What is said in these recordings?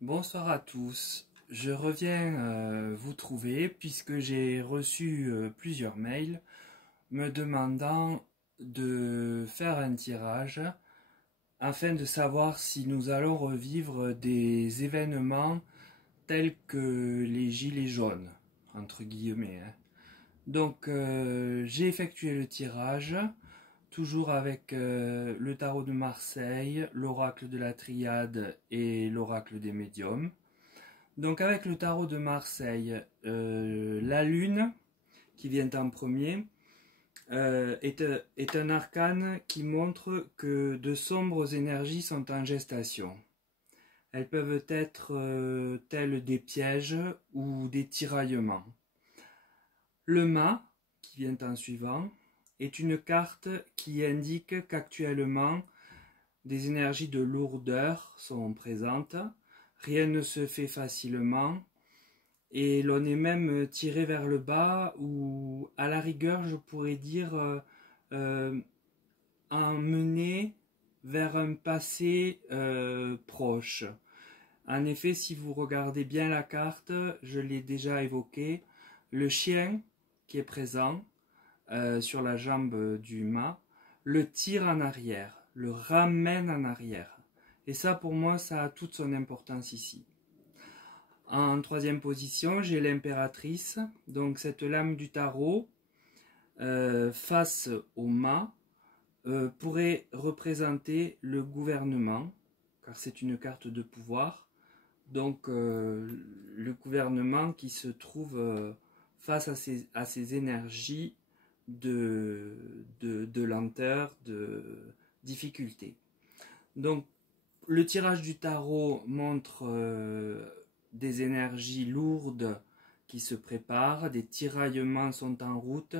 Bonsoir à tous. Je reviens vous trouver puisque j'ai reçu plusieurs mails me demandant de faire un tirage afin de savoir si nous allons revivre des événements tels que les gilets jaunes, entre guillemets, hein. Donc j'ai effectué le tirage, toujours avec le tarot de Marseille, l'oracle de la Triade et l'oracle des médiums. Donc avec le tarot de Marseille, la lune, qui vient en premier, est un arcane qui montre que de sombres énergies sont en gestation. Elles peuvent être telles des pièges ou des tiraillements. Le mât, qui vient en suivant, est une carte qui indique qu'actuellement des énergies de lourdeur sont présentes. Rien ne se fait facilement et l'on est même tiré vers le bas ou à la rigueur je pourrais dire emmené vers un passé proche. En effet, si vous regardez bien la carte, je l'ai déjà évoqué, le chien qui est présent sur la jambe du mât le tire en arrière, le ramène en arrière. Et ça, pour moi, ça a toute son importance ici. En troisième position, j'ai l'impératrice, donc cette lame du tarot face au mât pourrait représenter le gouvernement, car c'est une carte de pouvoir. Donc le gouvernement qui se trouve face à ces énergies de lenteur, de difficulté. Donc le tirage du tarot montre des énergies lourdes qui se préparent, des tiraillements sont en route,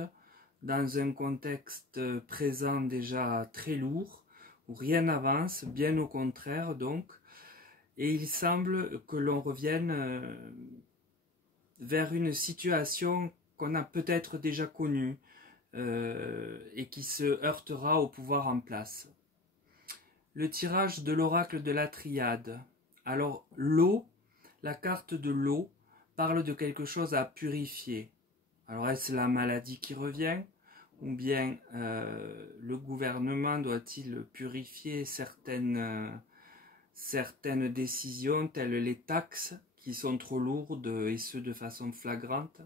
dans un contexte présent déjà très lourd, où rien n'avance, bien au contraire donc, et il semble que l'on revienne vers une situation qu'on a peut-être déjà connue et qui se heurtera au pouvoir en place. Le tirage de l'oracle de la Triade. Alors l'eau, la carte de l'eau parle de quelque chose à purifier. Alors est-ce la maladie qui revient ou bien le gouvernement doit-il purifier certaines décisions telles les taxes qui sont trop lourdes et ce de façon flagrante?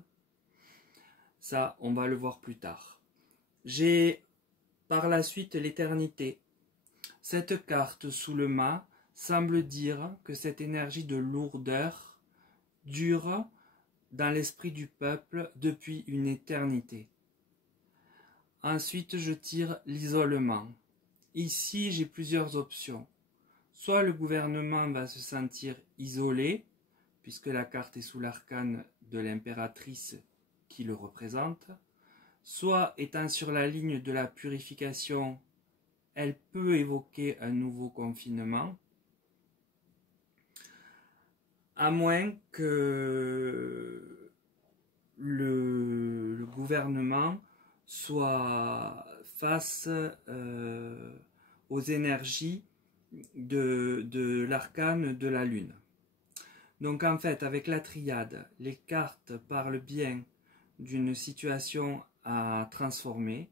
Ça, on va le voir plus tard. J'ai par la suite l'éternité. Cette carte sous le mât semble dire que cette énergie de lourdeur dure dans l'esprit du peuple depuis une éternité. Ensuite, je tire l'isolement. Ici, j'ai plusieurs options. Soit le gouvernement va se sentir isolé, puisque la carte est sous l'arcane de l'impératrice qui le représente, soit étant sur la ligne de la purification, elle peut évoquer un nouveau confinement, à moins que le gouvernement soit face aux énergies de l'arcane de la lune. Donc en fait, avec la triade, les cartes parlent bien d'une situation à transformer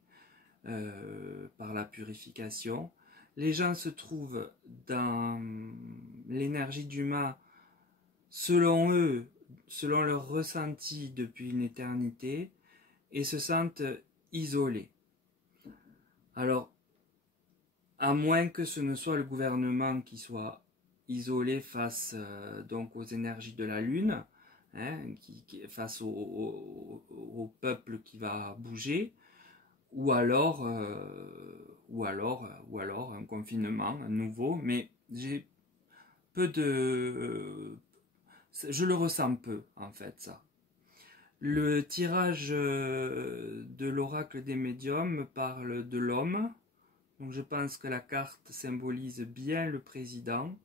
par la purification. Les gens se trouvent dans l'énergie du mât selon eux, selon leur ressenti depuis une éternité, et se sentent isolés. Alors, à moins que ce ne soit le gouvernement qui soit isolé face donc aux énergies de la lune, hein, face au peuple qui va bouger, ou alors un confinement, un nouveau, mais j'ai peu de... je le ressens peu, en fait, ça. Le tirage de l'oracle des médiums parle de l'homme, donc je pense que la carte symbolise bien le président.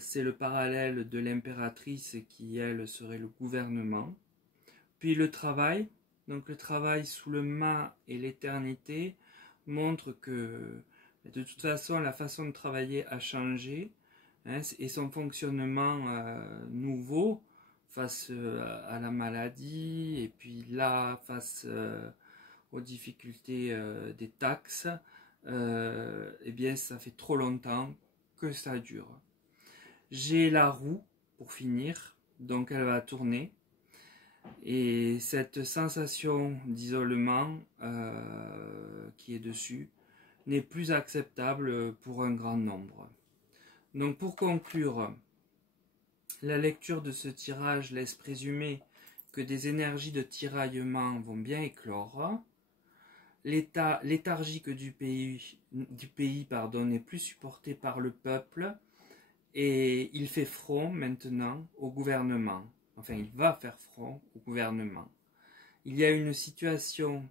C'est le parallèle de l'impératrice qui, elle, serait le gouvernement. Puis le travail, donc le travail sous le mât et l'éternité montre que de toute façon la façon de travailler a changé. hein, et son fonctionnement nouveau face à la maladie, et puis là, face aux difficultés des taxes, eh bien, ça fait trop longtemps que ça dure. J'ai la roue pour finir, donc elle va tourner. Et cette sensation d'isolement qui est dessus n'est plus acceptable pour un grand nombre. Donc pour conclure, la lecture de ce tirage laisse présumer que des énergies de tiraillement vont bien éclore. L'état léthargique du pays n'est plus supporté par le peuple et il fait front maintenant au gouvernement. Enfin, il va faire front au gouvernement. Il y a une situation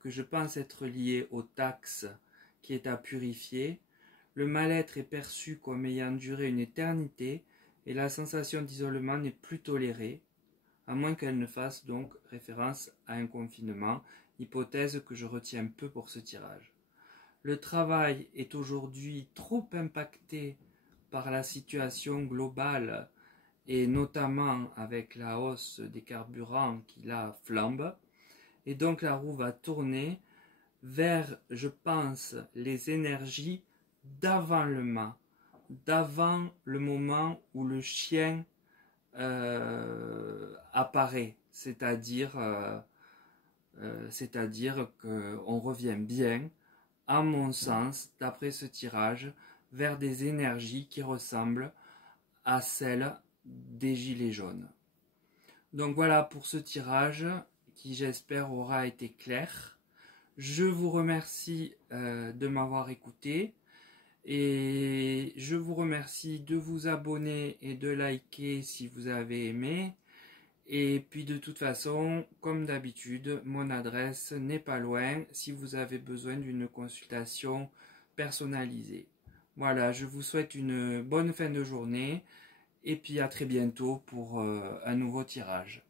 que je pense être liée aux taxes qui est à purifier. Le mal-être est perçu comme ayant duré une éternité et la sensation d'isolement n'est plus tolérée, à moins qu'elle ne fasse donc référence à un confinement, hypothèse que je retiens peu pour ce tirage. Le travail est aujourd'hui trop impacté par la situation globale et notamment avec la hausse des carburants qui la flambe. Et donc la roue va tourner vers, je pense, les énergies d'avant le mât, d'avant le moment où le chien apparaît, c'est-à-dire qu'on revient bien, à mon sens, d'après ce tirage, vers des énergies qui ressemblent à celles des gilets jaunes. Donc voilà pour ce tirage qui j'espère aura été clair. Je vous remercie de m'avoir écouté et je vous remercie de vous abonner et de liker si vous avez aimé. Et puis de toute façon, comme d'habitude, mon adresse n'est pas loin si vous avez besoin d'une consultation personnalisée. Voilà, je vous souhaite une bonne fin de journée et puis à très bientôt pour un nouveau tirage.